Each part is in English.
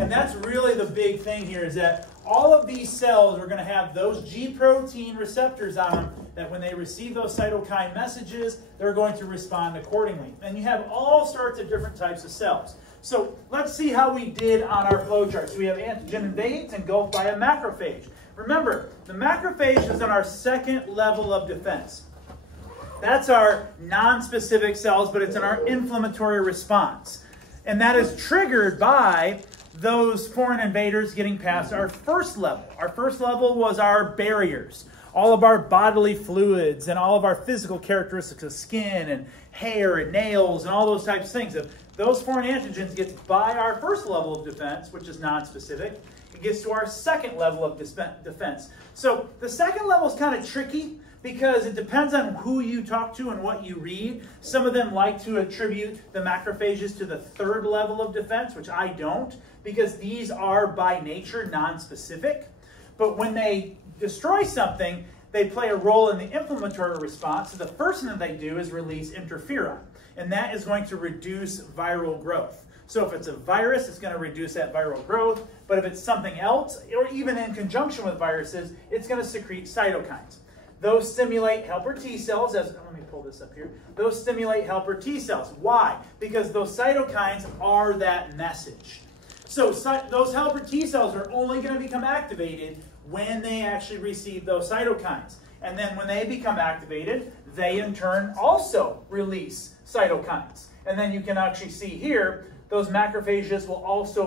And that's really the big thing here, is that all of these cells are going to have those G protein receptors on them that when they receive those cytokine messages, they're going to respond accordingly. And you have all sorts of different types of cells. So let's see how we did on our flow chart. So we have antigen invades engulfed by a macrophage. Remember, the macrophage is on our second level of defense. That's our non-specific cells, but it's in our inflammatory response. And that is triggered by those foreign invaders getting past our first level. Our first level was our barriers. All of our bodily fluids and all of our physical characteristics of skin and hair and nails and all those types of things. If those foreign antigens get by our first level of defense, which is non-specific, it gets to our second level of defense. So the second level is kind of tricky because it depends on who you talk to and what you read. Some of them like to attribute the macrophages to the third level of defense, which I don't, because these are by nature non-specific. But when they destroy something, they play a role in the inflammatory response. So the first thing that they do is release interferon, and that is going to reduce viral growth. So if it's a virus, it's going to reduce that viral growth. But if it's something else, or even in conjunction with viruses, it's going to secrete cytokines. Those stimulate helper T cells. Let me pull this up here. Those stimulate helper T cells. Why? Because those cytokines are that message. So those helper T cells are only going to become activated when they actually receive those cytokines. And then when they become activated, they in turn also release cytokines. And then you can actually see here, those macrophages will also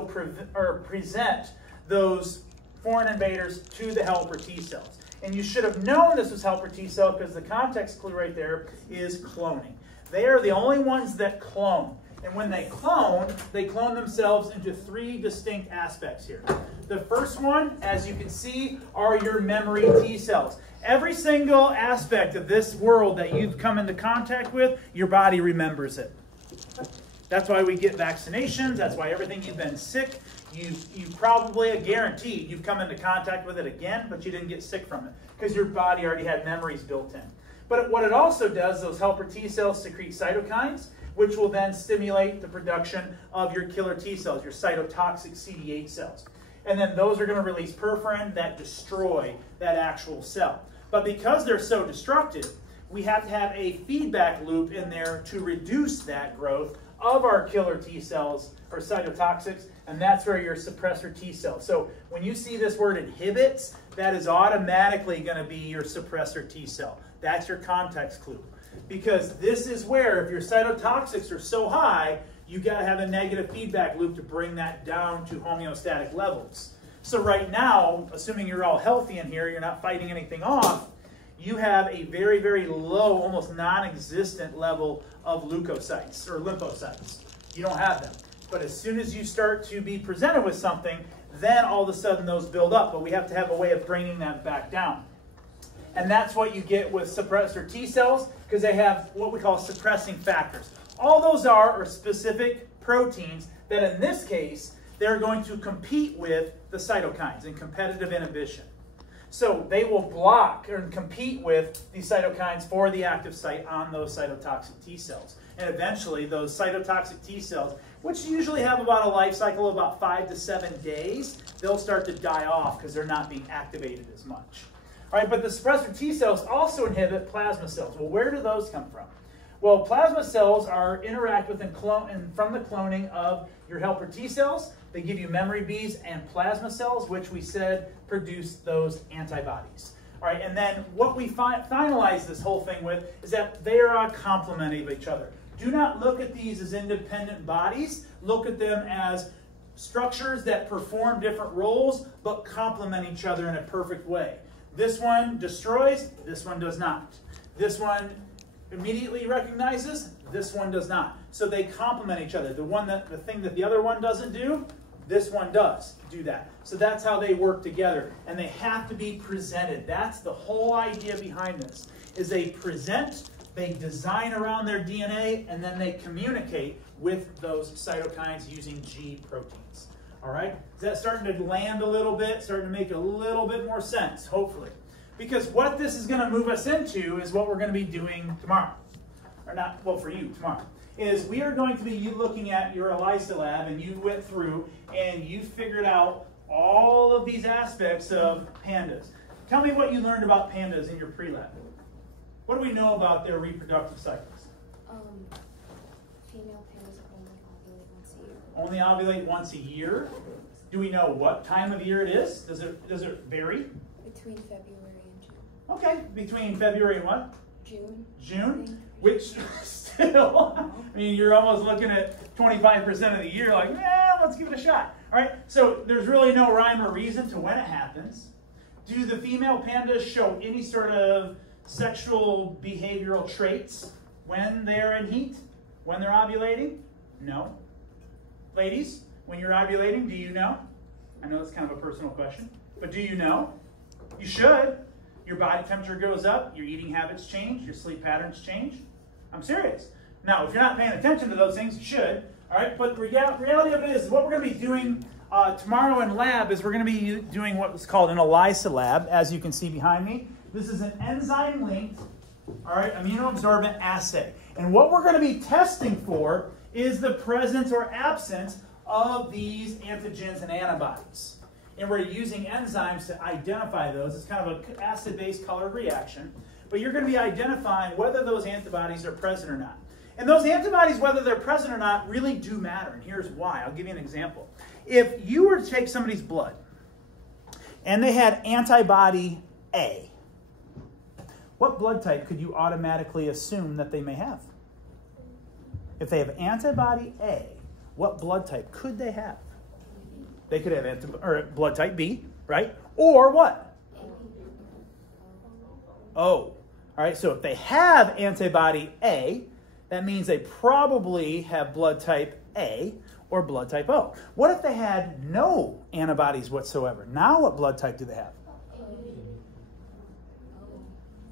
present those foreign invaders to the helper T cells. And you should have known this was helper T cell because the context clue right there is cloning. They are the only ones that clone. And when they clone themselves into three distinct aspects here. The first one, as you can see, are your memory T cells. Every single aspect of this world that you've come into contact with, your body remembers it. That's why we get vaccinations. That's why everything you've been sick, you probably, guaranteed, you've come into contact with it again, but you didn't get sick from it because your body already had memories built in. But what it also does, those helper T cells secrete cytokines, which will then stimulate the production of your killer T cells, your cytotoxic CD8 cells. And then those are going to release perforin that destroy that actual cell. But because they're so destructive, we have to have a feedback loop in there to reduce that growth of our killer T cells or cytotoxics, and that's where your suppressor T cells. So when you see this word inhibits, that is automatically going to be your suppressor T cell. That's your context clue. Because this is where, if your cytotoxics are so high, you got to have a negative feedback loop to bring that down to homeostatic levels. So right now, assuming you're all healthy in here, you're not fighting anything off, you have a very, very low, almost non-existent level of leukocytes or lymphocytes. You don't have them. But as soon as you start to be presented with something, then all of a sudden those build up. But we have to have a way of bringing that back down. And that's what you get with suppressor T cells, because they have what we call suppressing factors. All those are specific proteins that in this case, they're going to compete with the cytokines in competitive inhibition. So they will block or compete with the cytokines for the active site on those cytotoxic T cells. And eventually those cytotoxic T cells, which usually have about a life cycle of about 5 to 7 days, they'll start to die off because they're not being activated as much. All right, but the suppressor T cells also inhibit plasma cells. Well, where do those come from? Well, plasma cells interact with from the cloning of your helper T cells. They give you memory Bs and plasma cells, which we said produce those antibodies. All right, and then what we finalize this whole thing with is that they are a complement of each other. Do not look at these as independent bodies. Look at them as structures that perform different roles but complement each other in a perfect way. This one destroys, this one does not. This one immediately recognizes, this one does not. So they complement each other. The thing that the other one doesn't do, this one does do that. So that's how they work together. And they have to be presented. That's the whole idea behind this, is they present, they design around their DNA, and then they communicate with those cytokines using G proteins. All right? Is that starting to land a little bit? Starting to make a little bit more sense, hopefully. Because what this is going to move us into is what we're going to be doing tomorrow. Or not, well, for you, tomorrow. is we are going to be looking at your ELISA lab, and you went through and you figured out all of these aspects of pandas. Tell me what you learned about pandas in your pre-lab. What do we know about their reproductive cycles? Female pandas only ovulate once a year. Only ovulate once a year? Do we know what time of year it is? Does it vary? Between February and June. Okay, between February and what? June. June? Which still, I mean, you're almost looking at 25% of the year, like, let's give it a shot. All right, so there's really no rhyme or reason to when it happens. Do the female pandas show any sort of sexual behavioral traits when they're in heat? When they're ovulating? No. Ladies, when you're ovulating, do you know? I know it's kind of a personal question, but do you know? You should. Your body temperature goes up, your eating habits change, your sleep patterns change. I'm serious. Now, if you're not paying attention to those things, you should. All right, but the reality of it is what we're going to be doing tomorrow in lab is we're going to be doing what's called an ELISA lab, as you can see behind me. This is an enzyme-linked, all right, immunoabsorbent assay. And what we're going to be testing for is the presence or absence of these antigens and antibodies. And we're using enzymes to identify those. It's kind of an acid-base colored reaction. But you're going to be identifying whether those antibodies are present or not. And those antibodies, whether they're present or not, really do matter. And here's why. I'll give you an example. If you were to take somebody's blood and they had antibody A, what blood type could you automatically assume that they may have? If they have antibody A, what blood type could they have? They could have blood type B, right? Or what? O. All right, so if they have antibody A, that means they probably have blood type A or blood type O. What if they had no antibodies whatsoever? Now what blood type do they have?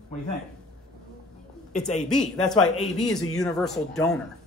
What do you think? It's AB. That's why AB is a universal donor.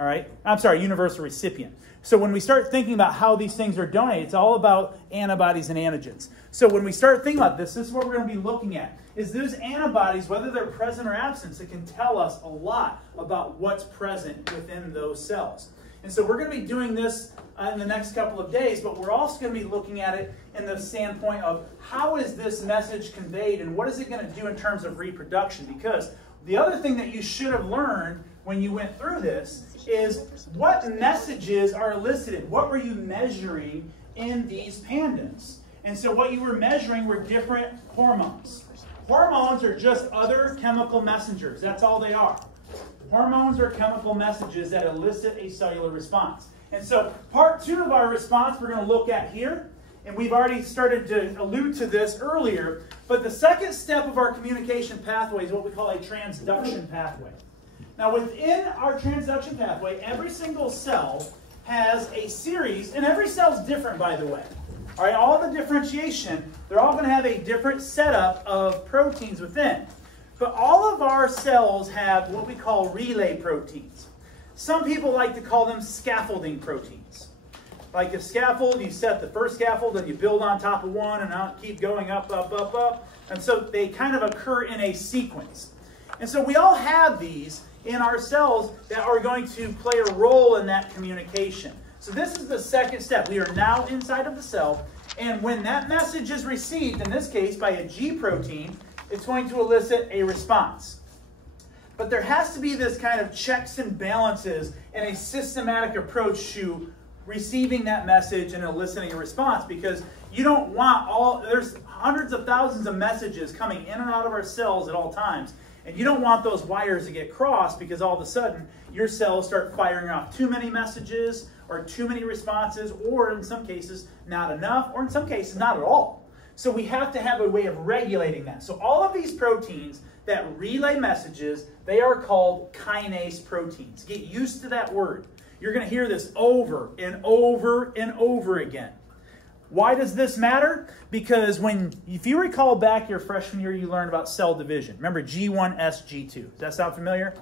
All right? I'm sorry, universal recipient. So when we start thinking about how these things are donated, it's all about antibodies and antigens. So when we start thinking about this is what we're going to be looking at. Is those antibodies, whether they're present or absent, it can tell us a lot about what's present within those cells. And so we're going to be doing this in the next couple of days, but we're also going to be looking at it in the standpoint of how is this message conveyed and what is it going to do in terms of reproduction? Because the other thing that you should have learned when you went through this is what messages are elicited. What were you measuring in these pandas? And so what you were measuring were different hormones. Hormones are just other chemical messengers. That's all they are. Hormones are chemical messages that elicit a cellular response. And so part 2 of our response we're going to look at here. And we've already started to allude to this earlier. But the second step of our communication pathway is what we call a transduction pathway. Now within our transduction pathway, every single cell has a series, and every cell is different, by the way. All right, all the differentiation, they're all going to have a different setup of proteins within. But all of our cells have what we call relay proteins. Some people like to call them scaffolding proteins. Like a scaffold, you set the first scaffold, and you build on top of one, and keep going up, up, up, up. And so they kind of occur in a sequence. And so we all have these in our cells that are going to play a role in that communication. So this is the second step. We are now inside of the cell, and when that message is received, in this case by a G protein, it's going to elicit a response. But there has to be this kind of checks and balances and a systematic approach to receiving that message and eliciting a response, because you don't want there's hundreds of thousands of messages coming in and out of our cells at all times. And you don't want those wires to get crossed, because all of a sudden your cells start firing off too many messages or too many responses, or in some cases not enough, or in some cases not at all. So we have to have a way of regulating that. So all of these proteins that relay messages, they are called kinase proteins. Get used to that word. You're going to hear this over and over and over again. Why does this matter? Because if you recall back your freshman year, you learned about cell division. Remember G1, S, G2. Does that sound familiar?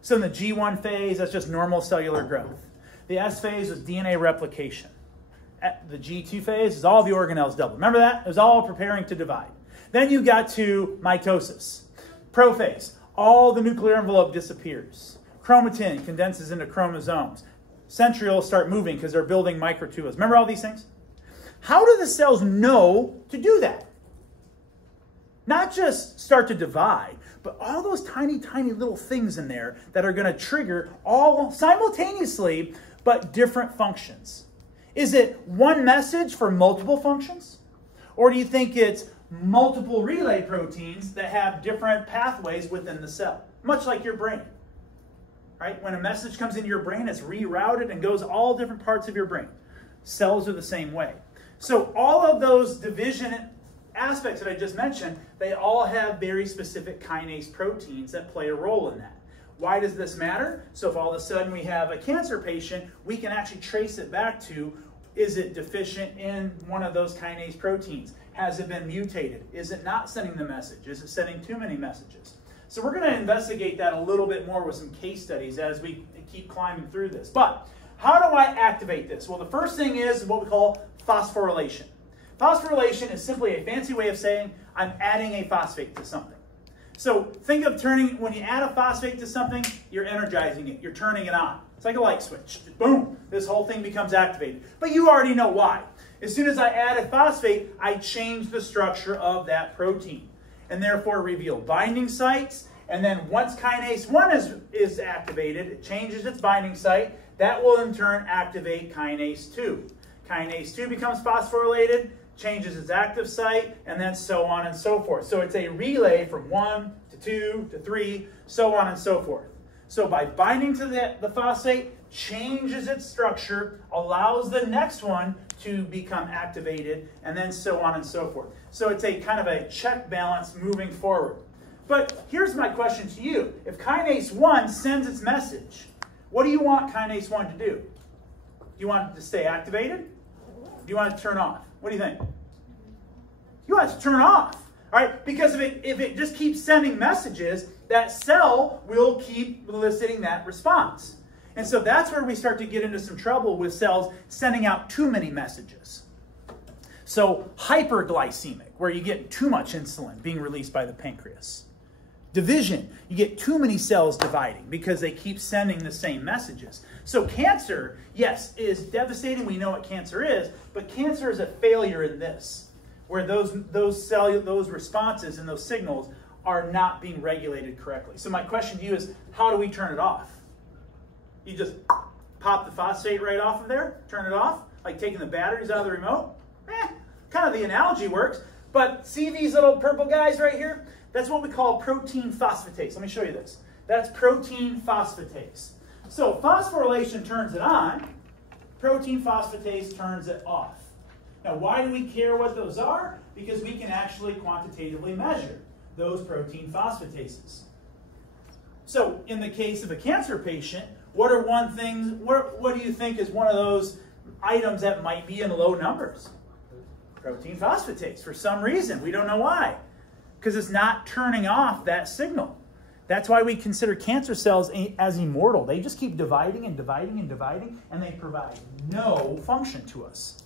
So in the G1 phase, that's just normal cellular growth. The S phase is DNA replication. The G2 phase is all the organelles double. Remember that? It was all preparing to divide. Then you got to mitosis. Prophase. All the nuclear envelope disappears. Chromatin condenses into chromosomes. Centrioles start moving because they're building microtubules. Remember all these things? How do the cells know to do that? Not just start to divide, but all those tiny, tiny little things in there that are going to trigger all simultaneously, but different functions. Is it one message for multiple functions? Or do you think it's multiple relay proteins that have different pathways within the cell? Much like your brain. Right? When a message comes into your brain, it's rerouted and goes all different parts of your brain. Cells are the same way. So all of those division aspects that I just mentioned, they all have very specific kinase proteins that play a role in that. Why does this matter? So if all of a sudden we have a cancer patient, we can actually trace it back to, is it deficient in one of those kinase proteins? Has it been mutated? Is it not sending the message? Is it sending too many messages? So we're going to investigate that a little bit more with some case studies as we keep climbing through this. But how do I activate this? Well, the first thing is what we call phosphorylation. Phosphorylation is simply a fancy way of saying I'm adding a phosphate to something. So think of when you add a phosphate to something, you're energizing it, you're turning it on. It's like a light switch. Boom, this whole thing becomes activated. But you already know why. As soon as I add a phosphate, I change the structure of that protein and therefore reveal binding sites. And then once kinase 1 is activated, it changes its binding site. That will in turn activate kinase 2. Kinase 2 becomes phosphorylated, changes its active site, and then so on and so forth. So it's a relay from 1 to 2 to 3, so on and so forth. So by binding to the phosphate, changes its structure, allows the next one to become activated, and then so on and so forth. So it's a kind of a check balance moving forward. But here's my question to you. If kinase 1 sends its message, what do you want kinase 1 to do? Do you want it to stay activated? Do you want it to turn off? What do you think? You want it to turn off, all right? Because if it just keeps sending messages, that cell will keep eliciting that response. And so that's where we start to get into some trouble with cells sending out too many messages. So hyperglycemic, where you get too much insulin being released by the pancreas. Division, you get too many cells dividing because they keep sending the same messages. So cancer, yes, is devastating. We know what cancer is, but cancer is a failure in this, where those responses and those signals are not being regulated correctly. So my question to you is, how do we turn it off? You just pop the phosphate right off of there, turn it off, like taking the batteries out of the remote? Kind of the analogy works, but see these little purple guys right here? That's what we call protein phosphatase. Let me show you this. That's protein phosphatase. So phosphorylation turns it on, protein phosphatase turns it off. Now why do we care what those are? Because we can actually quantitatively measure those protein phosphatases. So in the case of a cancer patient, what do you think is one of those items that might be in low numbers? Protein phosphatase, for some reason. We don't know why. Because it's not turning off that signal. That's why we consider cancer cells as immortal. They just keep dividing and dividing and dividing, and they provide no function to us.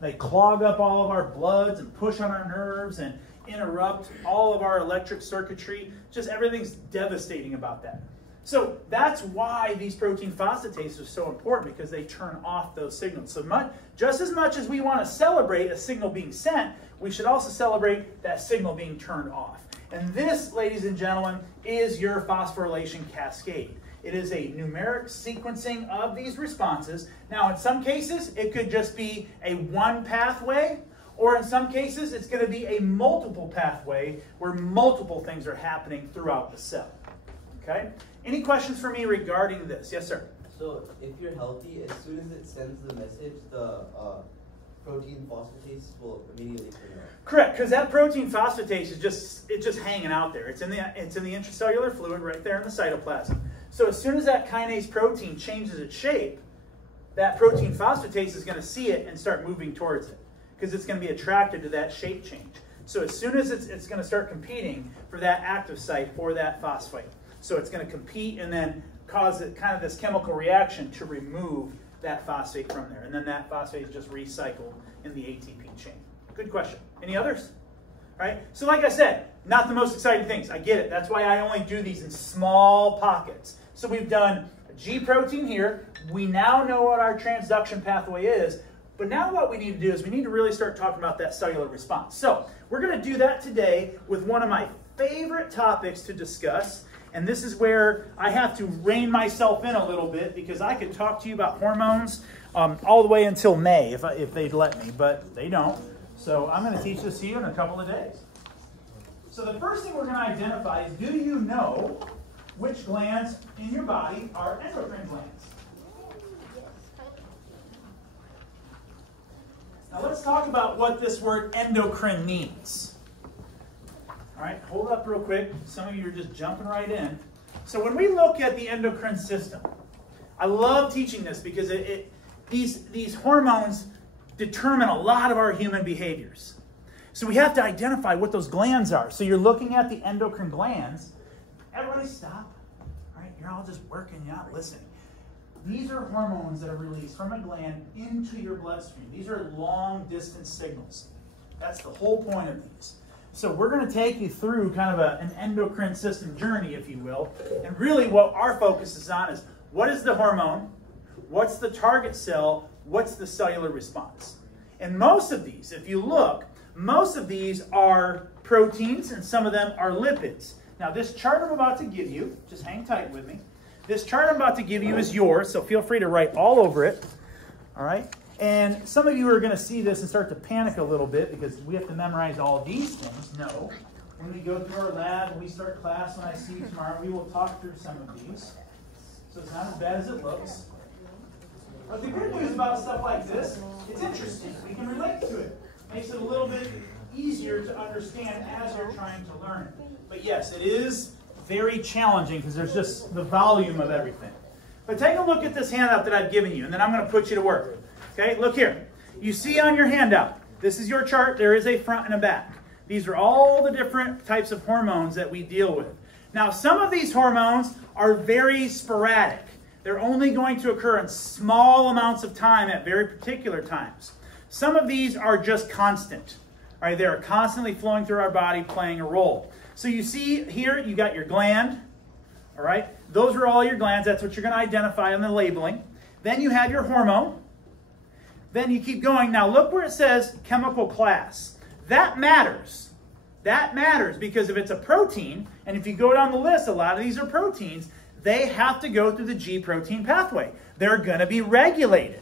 They clog up all of our bloods and push on our nerves and interrupt all of our electric circuitry. Just everything's devastating about that. So that's why these protein phosphatases are so important, because they turn off those signals. So just as much as we want to celebrate a signal being sent, we should also celebrate that signal being turned off. And this, ladies and gentlemen, is your phosphorylation cascade. It is a numeric sequencing of these responses. Now, in some cases, it could just be a one pathway, or in some cases, it's going to be a multiple pathway where multiple things are happening throughout the cell. Okay? Any questions for me regarding this? Yes, sir? So, if you're healthy, as soon as it sends the message, the protein phosphatase will immediately turn off. Correct, because that protein phosphatase is just hanging out there. It's in the intracellular fluid right there in the cytoplasm. So as soon as that kinase protein changes its shape, that protein phosphatase is going to see it and start moving towards it, because it's going to be attracted to that shape change. So as soon as it's going to start competing for that active site for that phosphate. So it's going to compete and then cause kind of this chemical reaction to remove that phosphate from there. And then that phosphate is just recycled in the ATP chain. Good question. Any others? right? So like I said, not the most exciting things. I get it. That's why I only do these in small pockets. So we've done a G protein here. We now know what our transduction pathway is. But now what we need to do is we need to really start talking about that cellular response. So we're going to do that today with one of my favorite topics to discuss. And this is where I have to rein myself in a little bit because I could talk to you about hormones all the way until May if they'd let me, but they don't. So I'm going to teach this to you in a couple of days. So the first thing we're going to identify is, do you know which glands in your body are endocrine glands? Now let's talk about what this word endocrine means. All right, hold up real quick. Some of you are just jumping right in. So when we look at the endocrine system, I love teaching this because these hormones determine a lot of our human behaviors. So we have to identify what those glands are. So you're looking at the endocrine glands. Everybody stop. All right, you're all just working, you're not listening. These are hormones that are released from a gland into your bloodstream. These are long-distance signals. That's the whole point of these. So we're going to take you through kind of an endocrine system journey, if you will. And really what our focus is on is, what is the hormone? What's the target cell? What's the cellular response? And most of these, if you look, most of these are proteins and some of them are lipids. Now this chart I'm about to give you, just hang tight with me. This chart I'm about to give you is yours, so feel free to write all over it. All right? And some of you are going to see this and start to panic a little bit because we have to memorize all these things. No. When we go through our lab, when we start class, when I see you tomorrow, we will talk through some of these. So it's not as bad as it looks. But the good news about stuff like this, it's interesting. We can relate to it. Makes it a little bit easier to understand as you're trying to learn. But yes, it is very challenging because there's just the volume of everything. But take a look at this handout that I've given you, and then I'm going to put you to work. Okay, look here. You see on your handout, this is your chart. There is a front and a back. These are all the different types of hormones that we deal with. Now, some of these hormones are very sporadic. They're only going to occur in small amounts of time at very particular times. Some of these are just constant. All right, they're constantly flowing through our body, playing a role. So you see here, you got your gland. All right, those are all your glands. That's what you're going to identify on the labeling. Then you have your hormone. Then you keep going. Now look where it says chemical class. That matters. That matters because if it's a protein, and if you go down the list, a lot of these are proteins, they have to go through the G protein pathway. They're going to be regulated.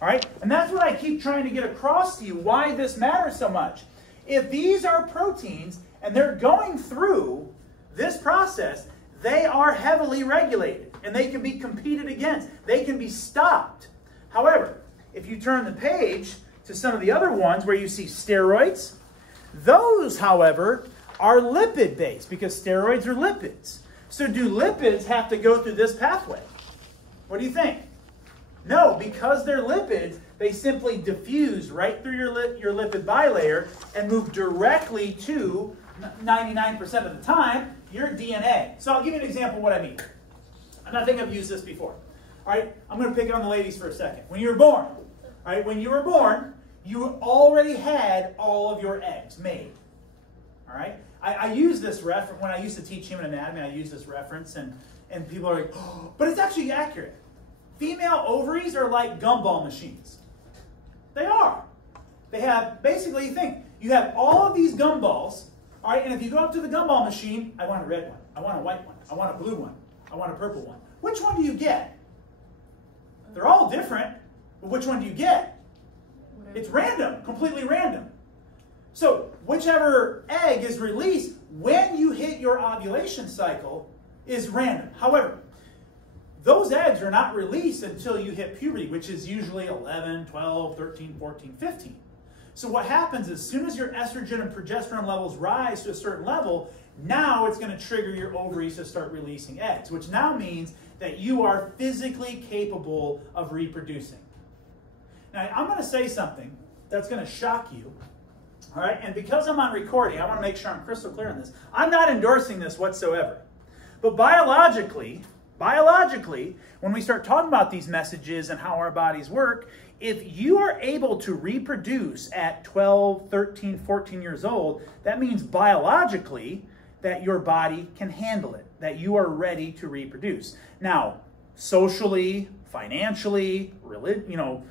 All right? And that's what I keep trying to get across to you, why this matters so much. If these are proteins and they're going through this process, they are heavily regulated and they can be competed against. They can be stopped. However, if you turn the page to some of the other ones where you see steroids, those, however, are lipid-based because steroids are lipids. So do lipids have to go through this pathway? What do you think? No, because they're lipids, they simply diffuse right through your lipid bilayer and move directly to, 99% of the time, your DNA. So I'll give you an example of what I mean. And I think I've used this before. All right, I'm going to pick on the ladies for a second. When you were born, all right, when you were born, you already had all of your eggs made. All right? I use this reference, when I used to teach human anatomy, I use this reference, and people are like, oh, but it's actually accurate. Female ovaries are like gumball machines. They are. They have, basically, you have all of these gumballs, all right, and if you go up to the gumball machine, I want a red one, I want a white one, I want a blue one, I want a purple one. Which one do you get? They're all different, but which one do you get? It's random, completely random. So whichever egg is released when you hit your ovulation cycle is random. However, those eggs are not released until you hit puberty, which is usually 11, 12, 13, 14, 15. So what happens is, as soon as your estrogen and progesterone levels rise to a certain level, now it's going to trigger your ovaries to start releasing eggs, which now means that you are physically capable of reproducing. Now, I'm going to say something that's going to shock you, all right? And because I'm on recording, I want to make sure I'm crystal clear on this. I'm not endorsing this whatsoever. But biologically, when we start talking about these messages and how our bodies work, if you are able to reproduce at 12, 13, 14 years old, that means biologically that your body can handle it, that you are ready to reproduce. Now, socially, financially,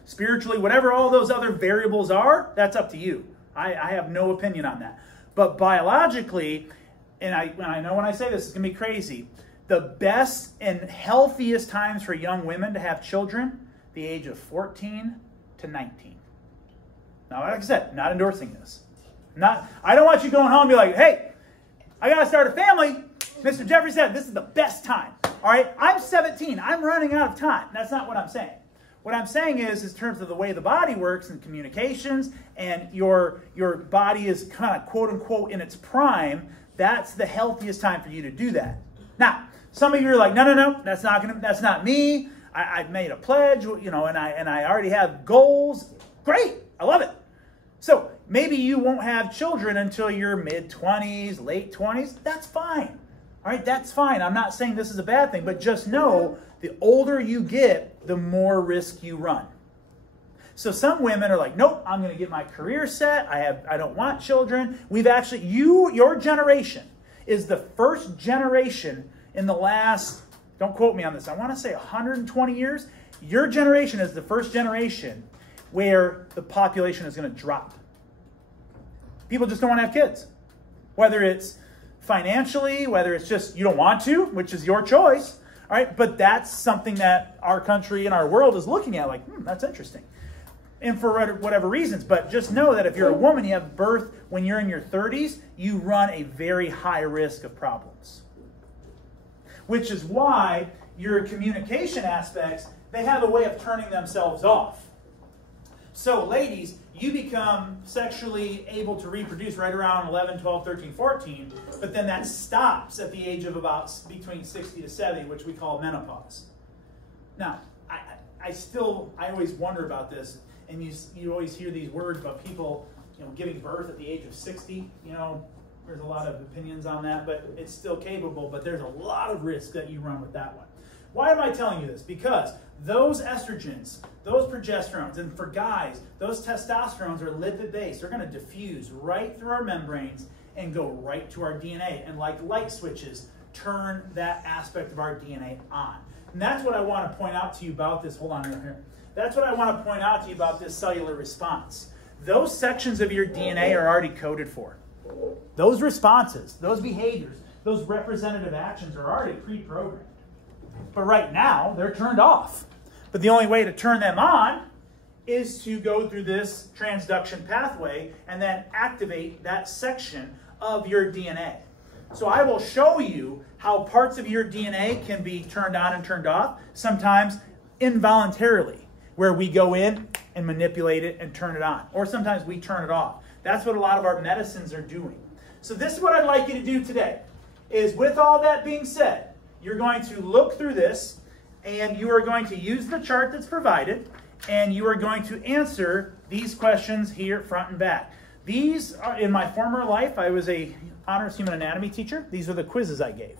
spiritually, whatever all those other variables are, that's up to you. I have no opinion on that. But biologically, and I know when I say this, it's going to be crazy, the best and healthiest times for young women to have children, the age of 14 to 19. Now, like I said, not endorsing this. I don't want you going home and be like, hey, I got to start a family. Mr. Jeffrey said this is the best time. All right, I'm 17. I'm running out of time. That's not what I'm saying. What I'm saying is in terms of the way the body works and communications and your body is kind of quote unquote in its prime, that's the healthiest time for you to do that. Now, some of you are like, no, that's not me. I've made a pledge, and I already have goals. Great, I love it. So maybe you won't have children until your mid-20s, late 20s. That's fine. All right, that's fine. I'm not saying this is a bad thing, but just know the older you get, the more risk you run. So some women are like, nope, I'm going to get my career set. I don't want children. Your generation is the first generation in the last, don't quote me on this, I want to say 120 years. Your generation is the first generation where the population is going to drop. People just don't want to have kids. Whether it's financially, whether it's just you don't want to, which is your choice. All right, but that's something that our country and our world is looking at like, that's interesting. And for whatever reasons, but just know that if you're a woman, you have birth when you're in your 30s, you run a very high risk of problems. Which is why your communication aspects, they have a way of turning themselves off. So ladies, you become sexually able to reproduce right around 11, 12, 13, 14, but then that stops at the age of about between 60 to 70, which we call menopause. Now, I always wonder about this, and you always hear these words about people, giving birth at the age of 60. There's a lot of opinions on that, but it's still capable, but there's a lot of risk that you run with that one. Why am I telling you this? Because those estrogens, those progesterones, and for guys, those testosterones are lipid-based. They're going to diffuse right through our membranes and go right to our DNA. And like light switches, turn that aspect of our DNA on. And that's what I want to point out to you about this. Hold on here. That's what I want to point out to you about this cellular response. Those sections of your DNA are already coded for. Those responses, those behaviors, those representative actions are already pre-programmed. But right now, they're turned off. But the only way to turn them on is to go through this transduction pathway and then activate that section of your DNA. So I will show you how parts of your DNA can be turned on and turned off, sometimes involuntarily, where we go in and manipulate it and turn it on. Or sometimes we turn it off. That's what a lot of our medicines are doing. So this is what I'd like you to do today, is with all that being said, you're going to look through this, and you are going to use the chart that's provided, and you are going to answer these questions here, front and back. These are, in my former life, I was a honors human anatomy teacher. These are the quizzes I gave.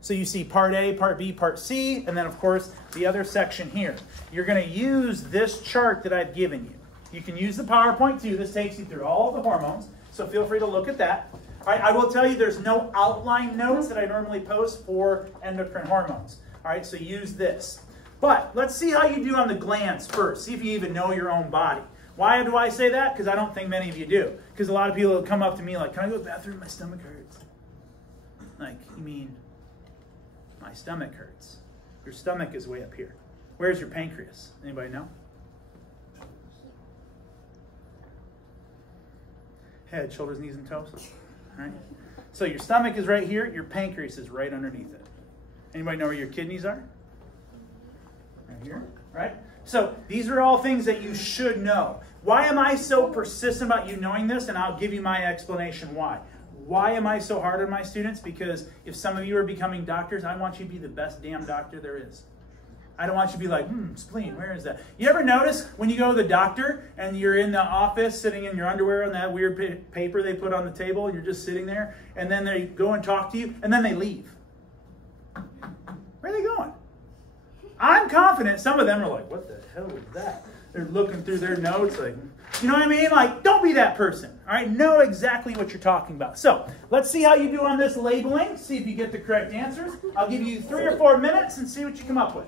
So you see part A, part B, part C, and then of course the other section here. You're going to use this chart that I've given you. You can use the PowerPoint too. This takes you through all the hormones, so feel free to look at that. All right, I will tell you there's no outline notes that I normally post for endocrine hormones. All right, so use this. But let's see how you do on the glands first. See if you even know your own body. Why do I say that? Because I don't think many of you do. Because a lot of people will come up to me like, can I go to the bathroom? My stomach hurts. Like, you mean my stomach hurts? Your stomach is way up here. Where's your pancreas? Anybody know? Head, shoulders, knees, and toes. All right. So your stomach is right here. Your pancreas is right underneath it. Anybody know where your kidneys are? Right here. Right? So these are all things that you should know. Why am I so persistent about you knowing this? And I'll give you my explanation why. Why am I so hard on my students? Because if some of you are becoming doctors, I want you to be the best damn doctor there is. I don't want you to be like, spleen, where is that? You ever notice when you go to the doctor and you're in the office sitting in your underwear on that weird paper they put on the table and you're just sitting there and then they go and talk to you and then they leave? Where are they going? I'm confident some of them are like, what the hell was that? They're looking through their notes like, you know what I mean? Like, don't be that person. All right, know exactly what you're talking about. So let's see how you do on this labeling. See if you get the correct answers. I'll give you 3 or 4 minutes and see what you come up with.